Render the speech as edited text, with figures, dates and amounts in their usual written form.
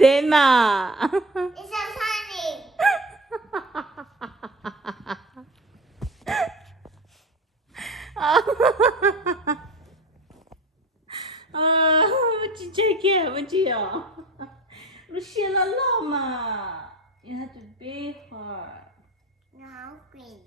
them ah. It's so funny. What you take care? What you? Luciana Loma. You have to be her. No, green.